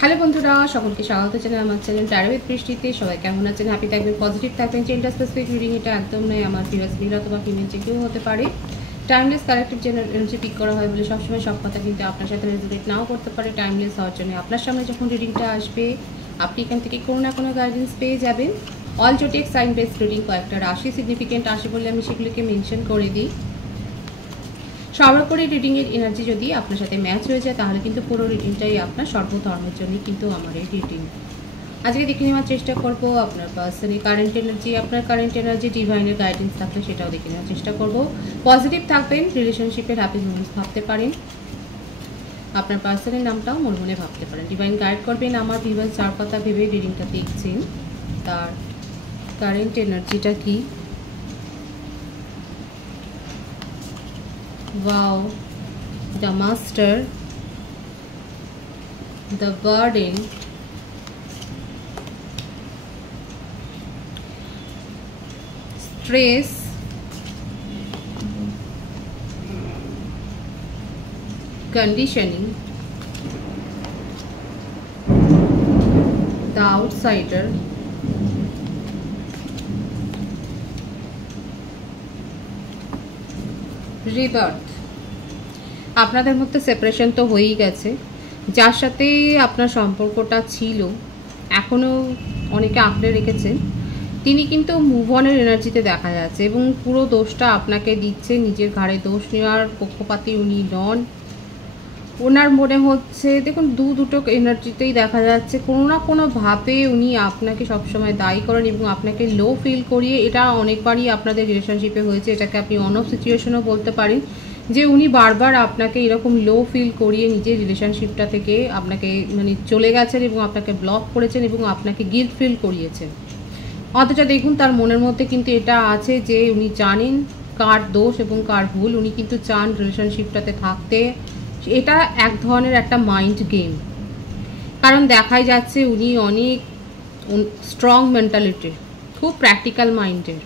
Hello বন্ধুরা, সকলকে স্বাগত জানাই আমার চ্যানেল ডায়েরি উইথ বৃষ্টিতে। সবাই কেমন আছেন? হ্যাপি থাকবেন, পজিটিভ থাকবেন। জেন্ডার স্পেসিফিক রিডিং এটা একদম নয়। আমার প্রিভিয়াস মেল অথবা ফিমেল যে কেউ হতে পারে। টাইমলেস কালেক্টিভ এনার্জি পিক করা হয় বলে সবসময় সব কথা কিন্তু আপনার সাথে রেজোনেট নাও করতে পারে। টাইমলেস হওয়ার জন্য আপনার সামনে যখন রিডিংটা আসবে, আপনি এখান থেকে কোনো না কোনো গাইডেন্স পেয়ে যাবেন। অল জোটেক সাইন বেসড রিডিং, কয়েকটা রাশি সিগনিফিকেন্ট রাশি বলে আমি সেগুলোকে মেনশন করে দিই। সর্বোপরি রিডিংয়ের এনার্জি যদি আপনার সাথে ম্যাচ হয়ে যায় তাহলে কিন্তু পুরো রিডিংটাই আপনার সর্বধর্মের জন্যই কিন্তু আমার এই রিডিং। আজকে দেখে নেওয়ার চেষ্টা করব আপনার পার্সনের কারেন্ট এনার্জি, আপনার কারেন্ট এনার্জি ডিভাইনের গাইডেন্স থাকলে সেটাও দেখে নেওয়ার চেষ্টা করব। পজিটিভ থাকবেন, রিলেশনশিপের হ্যাপি মোমেন্টস ভাবতে পারেন, আপনার পার্সনের নামটাও মনে মনে ভাবতে পারেন। ডিভাইন গাইড করবেন আমার ভিউয়ার্স যার কথা ভেবে রিডিংটা দেখছেন তার কারেন্ট এনার্জিটা কি। Wow, the master, the burden, stress, conditioning, the outsider, rebirth. আপনাদের মধ্যে সেপারেশন তো হয়েই গেছে। যার সাথে আপনার সম্পর্কটা ছিল এখনও অনেকে আঁকড়ে রেখেছেন, তিনি কিন্তু মুভ অনের এনার্জিতে দেখা যাচ্ছে এবং পুরো দোষটা আপনাকে দিচ্ছে। নিজের ঘাড়ে দোষ নেওয়ার পক্ষপাতী উনি নন। ওনার মনে হচ্ছে, দেখুন দুটো এনার্জিতেই দেখা যাচ্ছে কোনো না কোনোভাবে উনি আপনাকে সবসময় দায়ী করেন এবং আপনাকে লো ফিল করিয়ে। এটা অনেকবারই আপনাদের রিলেশনশিপে হয়েছে, এটাকে আপনি অন অফ সিচুয়েশনও বলতে পারেন, যে উনি বারবার আপনাকে এরকম লো ফিল করিয়ে নিজের রিলেশনশিপটা থেকে আপনাকে চলে গেছেন এবং আপনাকে ব্লক করেছেন এবং আপনাকে গিল্ট ফিল করিয়েছেন। অথচ দেখুন তার মনের মধ্যে কিন্তু এটা আছে যে উনি জানেন কার দোষ এবং কার ভুল। উনি কিন্তু চান রিলেশনশিপটাতে থাকতে। এটা এক ধরনের একটা মাইন্ড গেম, কারণ দেখাই যাচ্ছে উনি অনেক স্ট্রং মেন্টালিটির, খুব প্র্যাকটিক্যাল মাইন্ডের।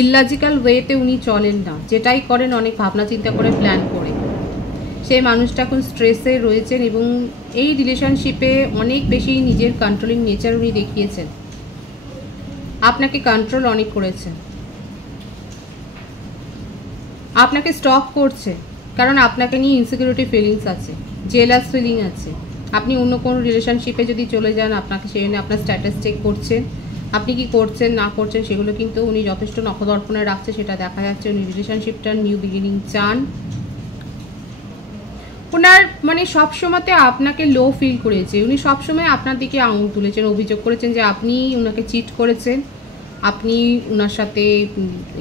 ইললজিক্যাল ওয়েতে উনি চলেন না, যেটাই করেন অনেক ভাবনা চিন্তা করে প্ল্যান করে। সেই মানুষটা এখন স্ট্রেসে রয়েছেন এবং এই রিলেশনশিপে অনেক বেশি নিজের কন্ট্রোলিং নেচার উনি দেখিয়েছেন। আপনাকে কন্ট্রোল অনেক করেছেন, আপনাকে স্টপ করছে, কারণ আপনাকে নিয়ে ইনসিকিউরিটি ফিলিংস আছে, জেলাস ফিলিং আছে। আপনি অন্য কোনো রিলেশনশিপে যদি চলে যান, আপনাকে সেই জন্য আপনার স্ট্যাটাস চেক করছেন, আপনি কি করছেন না করছেন সেগুলো কিন্তু উনি যথেষ্ট নখদর্পণে রাখছে, সেটা দেখা যাচ্ছে। উনি রিলেশনশিপটার নিউ বিগিনিং চান। ওনার সবসময়তে আপনাকে লো ফিল করেছে। উনি সবসময় আপনার দিকে আঙুল তুলেছেন, অভিযোগ করেছেন যে আপনি ওনাকে চিট করেছেন, আপনি ওনার সাথে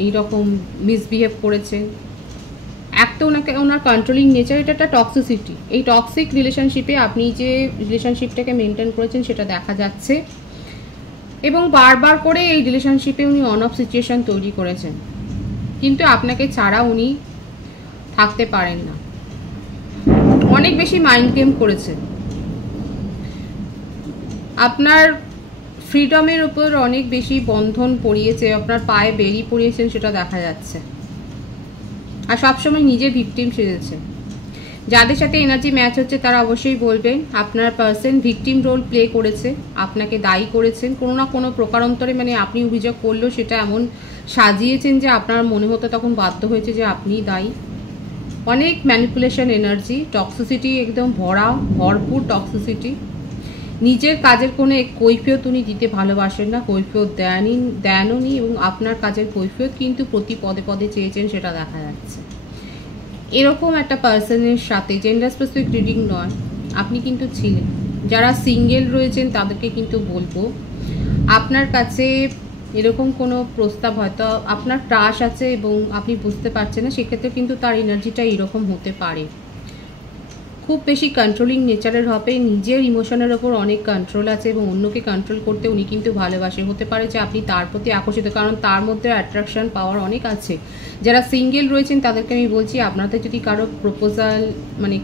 এইরকম মিসবিহেভ করেছেন। এক তো ওনার কন্ট্রোলিং নেচার, এটা একটা টক্সিসিটি। এই টক্সিক রিলেশনশিপে আপনি যে রিলেশনশিপটাকে মেনটেন করেছেন সেটা দেখা যাচ্ছে এবং বারবার করে এই রিলেশনশিপে উনি অন অফ সিচুয়েশন তৈরি করেছেন, কিন্তু আপনাকে ছাড়া উনি থাকতে পারেন না। অনেক বেশি মাইন্ড গেম করেছেন, আপনার ফ্রিডমের উপর অনেক বেশি বন্ধন পড়িয়েছে, আপনার পায়ে বেরি পড়িয়েছেন, সেটা দেখা যাচ্ছে। আর সবসময় নিজে ভিকটিম সেজেছে। যাদের সাথে এনার্জি ম্যাচ হচ্ছে তারা অবশ্যই বলবেন আপনার পার্সন ভিকটিম রোল প্লে করেছে, আপনাকে দায়ী করেছেন কোনো না কোনো প্রকারান্তরে। আপনি অভিযোগ করলেও সেটা এমন সাজিয়েছেন যে আপনার মনে হতো তখন বাধ্য হয়েছে যে আপনিই দায়ী। অনেক ম্যানিপুলেশন এনার্জি, টক্সিসিটি একদম ভরপুর টক্সিসিটি। নিজের কাজের কোনো কৈফিয়ত উনি দিতে ভালোবাসেন না, কৈফিয়ত দেনও নি এবং আপনার কাজের কৈফিয়ত কিন্তু প্রতি পদে পদে চেয়েছেন, সেটা দেখা যাচ্ছে। এরকম একটা পার্সনের সাথে জেন্ডার স্পেসিফিক রিডিং নয়, আপনি কিন্তু ছিলেন। যারা সিঙ্গেল রয়েছেন তাদেরকে কিন্তু বলবো, আপনার কাছে এরকম কোনো প্রস্তাব হয়তো আপনার ক্রাশ আছে এবং আপনি বুঝতে পারছেন না, সেক্ষেত্রে কিন্তু তার এনার্জিটা এরকম হতে পারে। খুব বেশি কন্ট্রোলিং নেচারের হবে, নিজের ইমোশনের ওপর অনেক কন্ট্রোল আছে এবং অন্যকে কন্ট্রোল করতে উনি কিন্তু ভালোবাসে। হতে পারে যে আপনি তার প্রতি আকর্ষিত, কারণ তার মধ্যে অ্যাট্রাকশন পাওয়ার অনেক আছে। যারা সিঙ্গেল রয়েছেন তাদেরকে আমি বলছি, আপনাদের যদি কারো প্রপোজাল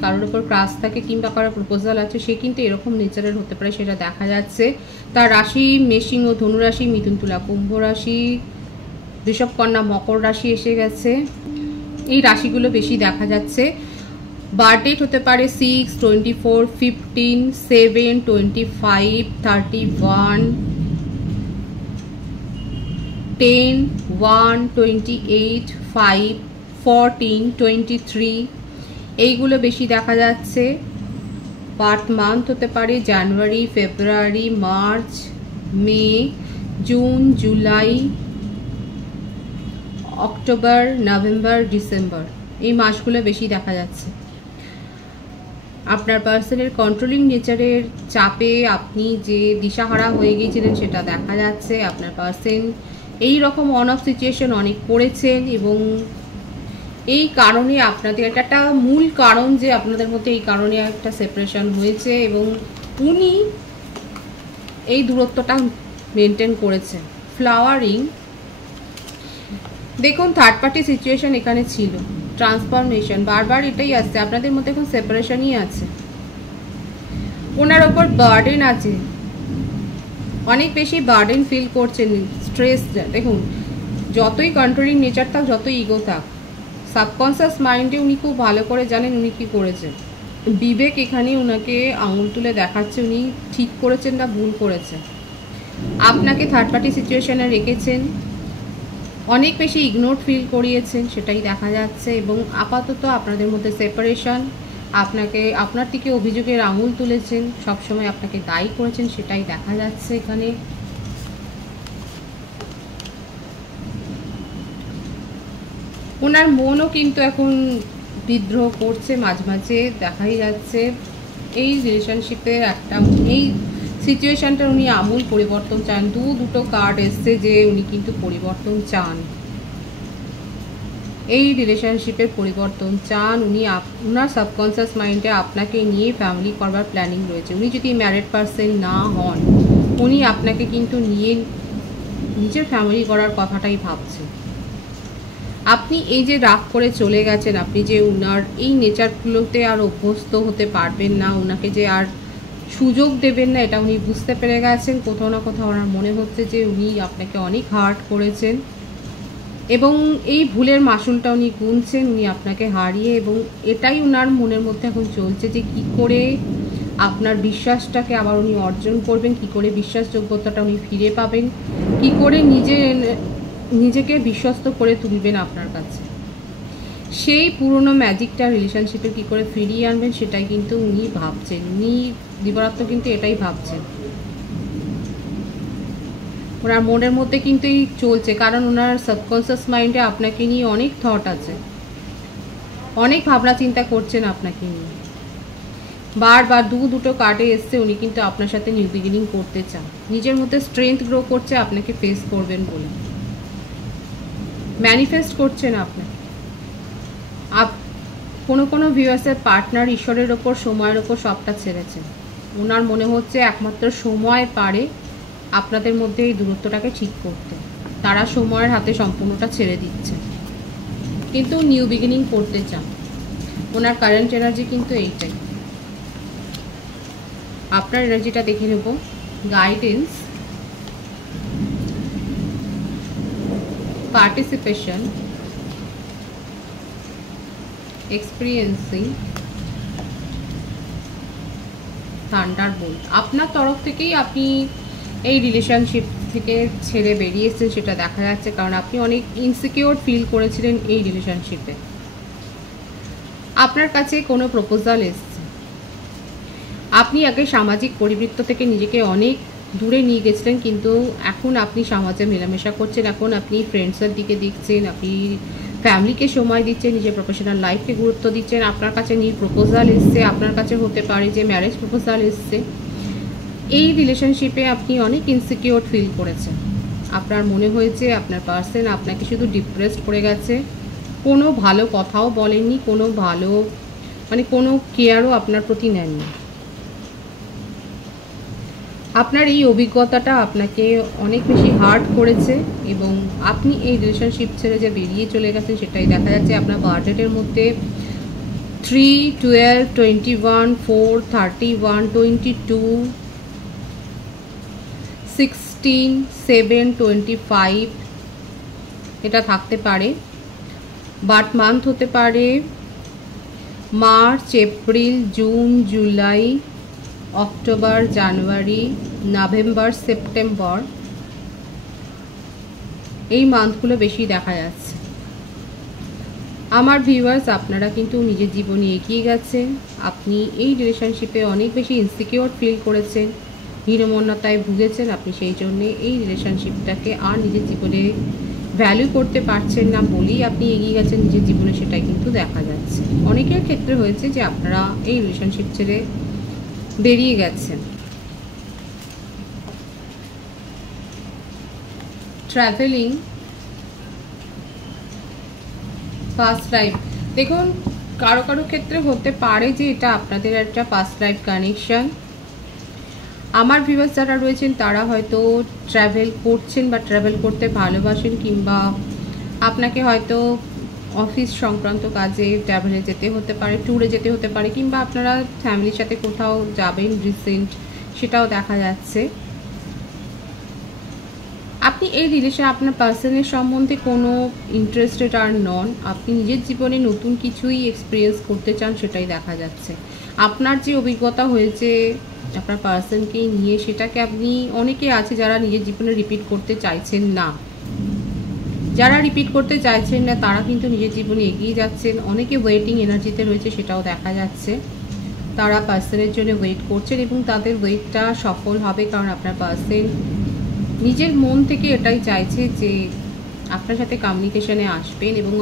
কারোর ওপর ক্রাশ থাকে কিংবা কারো প্রপোজাল আছে, সে কিন্তু এরকম নেচারের হতে পারে, সেটা দেখা যাচ্ছে। তার রাশি মেষিং ও ধনুরাশি, মিথুন তুলা কুম্ভ রাশি, ঋষভ কন্যা মকর রাশি এসে গেছে। এই রাশিগুলো বেশি দেখা যাচ্ছে। বার্থ ডেট হতে পারে 6, 24, 15, 7, 25, 31, 10, 1, 28, 5, 14, 23 এইগুলো বেশি দেখা যাচ্ছে। বার্থ মান্থ হতে পারে January, February, March, May, June, July, October, November, December এই মাসগুলো বেশি দেখা যাচ্ছে। আপনার পার্সনের কন্ট্রোলিং নেচারের চাপে আপনি যে দিশাহারা হয়ে গিয়েছিলেন সেটা দেখা যাচ্ছে। আপনার পার্সন এই রকম অন অফ সিচুয়েশন অনেক পড়েছেন এবং এই কারণে আপনাদের একটা মূল কারণ যে আপনাদের মধ্যে এই কারণে একটা সেপারেশন হয়েছে এবং উনি এই দূরত্বটা মেনটেন করেছেন। ফ্লাওয়ারিং, দেখুন থার্ড পার্টি সিচুয়েশন এখানে ছিল। ট্রান্সফরমেশন, বারবার এটাই আসছে, আপনাদের মধ্যে এখন সেপারেশনই আছে। ওনার ওপর বার্ডেন আছে, অনেক বেশি বার্ডেন ফিল করছেন, স্ট্রেস। দেখুন যতই কন্ট্রোলিং নেচার থাক, যতই ইগো থাক, সাবকনসিয়াস মাইন্ডে উনি খুব ভালো করে জানেন উনি কী করেছেন। বিবেক এখানে ওনাকে আঙুল তুলে দেখাচ্ছে উনি ঠিক করেছেন না ভুল করেছেন। আপনাকে থার্ড পার্টি সিচুয়েশনে রেখেছেন, অনেক বেশি ইগনোর ফিল করিয়েছেন, সেটাই দেখা যাচ্ছে। এবং আপাতত আপনাদের মধ্যে সেপারেশন, আপনাকে আপনার থেকে অভিযোগের আঙুল তুলেছেন, সবসময় আপনাকে দায়ী করেছেন, সেটাই দেখা যাচ্ছে এখানে। ওনার মনও কিন্তু এখন বিদ্রোহ করছে, মাঝে মাঝে দেখাই যাচ্ছে। এই রিলেশনশিপের একটা এই সিচুয়েশনটার উনি আমূল পরিবর্তন চান। দুটো কার্ড এসছে যে উনি কিন্তু পরিবর্তন চান, এই রিলেশনশিপের পরিবর্তন চান উনি। আপনার সাবকনসিয়াস মাইন্ডে আপনাকে নিয়ে ফ্যামিলি করবার প্ল্যানিং রয়েছে। উনি যদি ম্যারিড পারসন না হন, উনি আপনাকে কিন্তু নিয়ে নিজের ফ্যামিলি করার কথাটাই ভাবছেন। আপনি এই যে রাগ করে চলে গেছেন, আপনি যে উনার এই নেচারগুলোতে আর অভ্যস্ত হতে পারবেন না, ওনাকে যে আর সুযোগ দেবেন না, এটা উনি বুঝতে পেরে গেছেন। কোথাও না কোথাও ওনার মনে হচ্ছে যে উনি আপনাকে অনেক হার্ট করেছেন এবং এই ভুলের মাসুলটা উনি গুনছেন উনি আপনাকে হারিয়ে। এবং এটাই উনার মনের মধ্যে এখন চলছে যে কি করে আপনার বিশ্বাসটাকে আবার উনি অর্জন করবেন, কি করে বিশ্বাসযোগ্যতাটা উনি ফিরে পাবেন, কি করে নিজেকে বিশ্বস্ত করে তুলবেন আপনার কাছে। সেই পুরনো ম্যাজিকটা রিলেশনশিপে কি করে ফিরিয়ে আনবেন সেটাই কিন্তু উনি ভাবছেন। উনি দিবারাত্র কিন্তু এটাই ভাবছেন, ওনার মনের মধ্যে কিন্তু এই চলছে। কারণ ওনার সাবকনসিয়াস মাইন্ডে আপনাকে নিয়ে অনেক থট আছে, অনেক ভাবনা চিন্তা করছেন আপনাকে নিয়ে। বারবার দুটো কার্ডে এসছে উনি কিন্তু আপনার সাথে নিউ বিগিনিং করতে চান, নিজের মধ্যে স্ট্রেংথ গ্রো করছে আপনাকে ফেস করবেন বলে, ম্যানিফেস্ট করছেন আপনাকে। কোনো ভিউয়ার্সের পার্টনার ঈশ্বরের ওপর, সময়ের ওপর সবটা ছেড়েছেন। ওনার মনে হচ্ছে একমাত্র সময় পারে আপনাদের মধ্যে এই দূরত্বটাকে ঠিক করতে। তারা সময়ের হাতে সম্পূর্ণটা ছেড়ে দিচ্ছে, কিন্তু নিউ বিগিনিং করতে চান। ওনার কারেন্ট এনার্জি কিন্তু এইটাই। আপনার এনার্জিটা দেখে নেব। Guidance, participation, experiencing, Thunderbolt. আপনার তরফ থেকেই আপনি এই রিলেশনশিপ থেকে ছেড়ে বেরিয়ে এসেছেন সেটা দেখা যাচ্ছে, কারণ আপনি অনেক ইনসিকিউর ফিল করেছিলেন এই রিলেশনশিপে। আপনার কাছে কোনো প্রপোজাল এসছে, আপনি আগে সামাজিক পরিবৃত্ত থেকে নিজেকে অনেক দূরে নিয়ে গেছিলেন, কিন্তু এখন আপনি সমাজে মেলামেশা করছেন, এখন আপনি ফ্রেন্ডসের দিকে দেখছেন, আপনি ফ্যামিলিকে সময় দিচ্ছেন, নিজের প্রফেশনাল লাইফকে গুরুত্ব দিচ্ছেন। আপনার কাছে নিউ প্রপোজাল এসছে, আপনার কাছে হতে পারে যে ম্যারেজ প্রপোজাল এসছে। এই রিলেশনশিপে আপনি অনেক ইনসিকিউর ফিল করেছেন, আপনার মনে হয়েছে আপনার পার্সন আপনাকে শুধু ডিপ্রেসড করে গেছে, কোনো ভালো কথাও বলেননি, কোনো ভালো কোনো কেয়ারও আপনার প্রতি নেননি। আপনার এই অভিজ্ঞতাটা আপনাকে অনেক বেশি হার্ট করেছে এবং আপনি এই রিলেশনশিপ ছেড়ে যে বেরিয়ে চলে গেছেন সেটাই দেখা যাচ্ছে। আপনার বার্থডেটের মধ্যে 3, 12, 21, 4, 31, 22, 16, 7, 25 এটা থাকতে পারে। বার্থ মান্থ হতে পারে March, April, June, July, October, January, November, September, এই মান্থগুলো বেশি দেখা যাচ্ছে। আমার ভিউয়ার্স, আপনারা কিন্তু নিজের জীবনে এগিয়ে গেছেন। আপনি এই রিলেশনশিপে অনেক বেশি ইনসিকিউর ফিল করেছেন, হীনমন্যতায় ভুগেছেন। আপনি সেই জন্যে এই রিলেশনশিপটাকে আর নিজের জীবনে ভ্যালু করতে পারছেন না বলেই আপনি এগিয়ে গেছেন নিজের জীবনে, সেটাই কিন্তু দেখা যাচ্ছে। অনেকের ক্ষেত্রে হয়েছে যে আপনারা এই রিলেশনশিপ ছেড়ে বেরিয়ে গেছেন। ট্রাভেলিং, ফার্স্ট লাইফ, দেখুন কারো কারো ক্ষেত্রে হতে পারে যে এটা আপনাদের একটা ফার্স্ট লাইফ কানেকশন। আমার ভিউয়ার্স যারা রয়েছেন তারা হয়তো ট্রাভেল করছেন বা ট্রাভেল করতে ভালোবাসেন, কিংবা আপনাকে হয়তো অফিস সংক্রান্ত কাজে ট্রাভেলে যেতে হতে পারে, ট্যুরে যেতে হতে পারে, কিংবা আপনারা ফ্যামিলির সাথে কোথাও যাবেন রিসেন্ট, সেটাও দেখা যাচ্ছে। আপনি এই রিলেশন আপনার পার্সনের সম্বন্ধে কোনো ইন্টারেস্টেড আর নন। আপনি নিজের জীবনে নতুন কিছুই এক্সপিরিয়েন্স করতে চান, সেটাই দেখা যাচ্ছে। আপনার যে অভিজ্ঞতা হয়েছে আপনার পার্সনকে নিয়ে, সেটাকে আপনি, অনেকে আছে যারা নিজের জীবনে রিপিট করতে চাইছেন না। যারা রিপিট করতে চাইছেন না তারা কিন্তু নিজের জীবনে এগিয়ে যাচ্ছেন। অনেকে ওয়েটিং এনার্জিতে রয়েছে, সেটাও দেখা যাচ্ছে। তারা পার্সনের জন্য ওয়েট করছেন এবং তাদের ওয়েটটা সফল হবে, কারণ আপনার পার্সন নিজের মন থেকে এটাই চাইছে যে আপনার সাথে কমিউনিকেশনে আসবেন এবং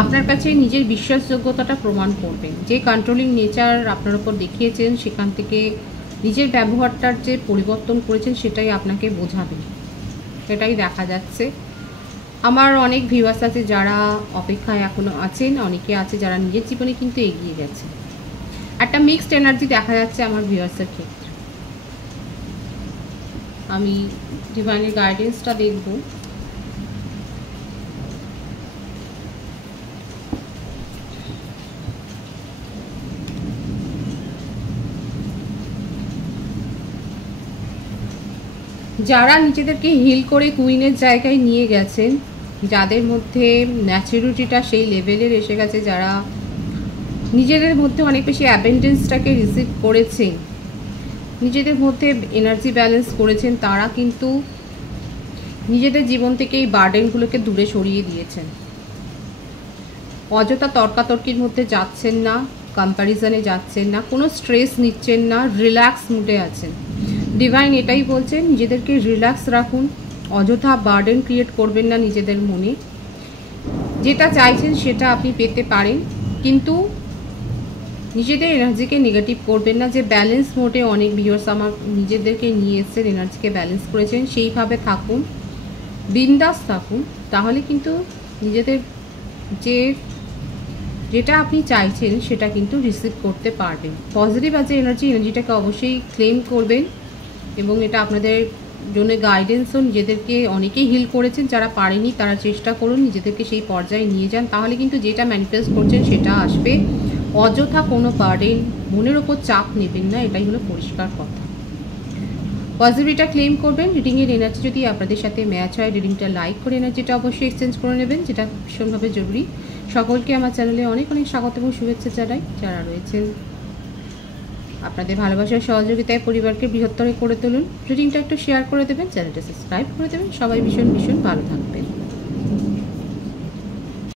আপনার কাছে নিজের বিশ্বাসযোগ্যতাটা প্রমাণ করবেন। যে কন্ট্রোলিং নেচার আপনার উপর দেখিয়েছেন, সেখান থেকে নিজের ব্যবহারটার যে পরিবর্তন করেছেন সেটাই আপনাকে বোঝাবেন, এটাই দেখা যাচ্ছে। আমার অনেক ভিউয়ার্স আছে যারা অপেক্ষায় এখনও আছেন, অনেকে আছে যারা নিজের জীবনে কিন্তু এগিয়ে গেছে। একটা মিক্সড এনার্জি দেখা যাচ্ছে আমার ভিউয়ার্সের ক্ষেত্রে। আমি ডিভাইনের গাইডেন্সটা দেখব। যারা নিজেদেরকে হিল করে কুইনের জায়গায় নিয়ে গেছেন, যাদের মধ্যে ন্যাচুরালিটিটা সেই লেভেলের এসে গেছে, যারা নিজেদের মধ্যে অনেক বেশি অ্যাবেন্ডেন্সটাকে রিসিভ করেছেন, নিজেদের মধ্যে এনার্জি ব্যালেন্স করেছেন, তারা কিন্তু নিজেদের জীবন থেকে এই বার্ডেনগুলোকে দূরে সরিয়ে দিয়েছেন। অযথা তর্কাতর্কির মধ্যে যাচ্ছেন না, কম্প্যারিজনে যাচ্ছেন না, কোনো স্ট্রেস নিচ্ছেন না, রিল্যাক্স মুডে আছেন। ডিভাইন এটাই বলছেন, নিজেদেরকে রিল্যাক্স রাখুন, অযথা বার্ডেন ক্রিয়েট করবেন না নিজেদের মনে। যেটা চাইছেন সেটা আপনি পেতে পারেন, কিন্তু নিজেদের এনার্জিকে নেগেটিভ করবেন না। যে ব্যালেন্স মোডে অনেক ভিউয়ার্স আমার নিজেদেরকে নিয়ে এসেছেন, এনার্জিকে ব্যালেন্স করেছেন, সেইভাবে থাকুন, বিন্দাস থাকুন, তাহলে কিন্তু নিজেদের যেটা আপনি চাইছেন সেটা কিন্তু রিসিভ করতে পারবেন। পজিটিভ আছে এনার্জিটাকে অবশ্যই ক্লেম করবেন এবং এটা আপনাদের জন্য গাইডেন্সও। নিজেদেরকে অনেকেই হিল করেছেন, যারা পারেনি তারা চেষ্টা করুন নিজেদেরকে সেই পর্যায়ে নিয়ে যান, তাহলে কিন্তু যেটা ম্যানিফেস্ট করছেন সেটা আসবে। অযথা কোনো বার্ডেন, মনের ওপর চাপ নেবেন না, এটাই হলো পরিষ্কার কথা। পজিটিভিটা ক্লেম করবেন। রিডিংয়ের এনার্জি যদি আপনাদের সাথে ম্যাচ হয়, রিডিংটা লাইক করে এনার্জিটা অবশ্যই এক্সচেঞ্জ করে নেবেন, যেটা ভীষণভাবে জরুরি। সকলকে আমার চ্যানেলে অনেক অনেক স্বাগত এবং শুভেচ্ছা জানাই। যারা রয়েছেন আপনাদের ভালোবাসার সহযোগিতায় পরিবারকে বৃহত্তর করে তুলুন। রিডিংটা একটু শেয়ার করে দেবেন, চ্যানেলটা সাবস্ক্রাইব করে দেবেন। সবাই ভীষণ ভীষণ ভালো থাকবেন।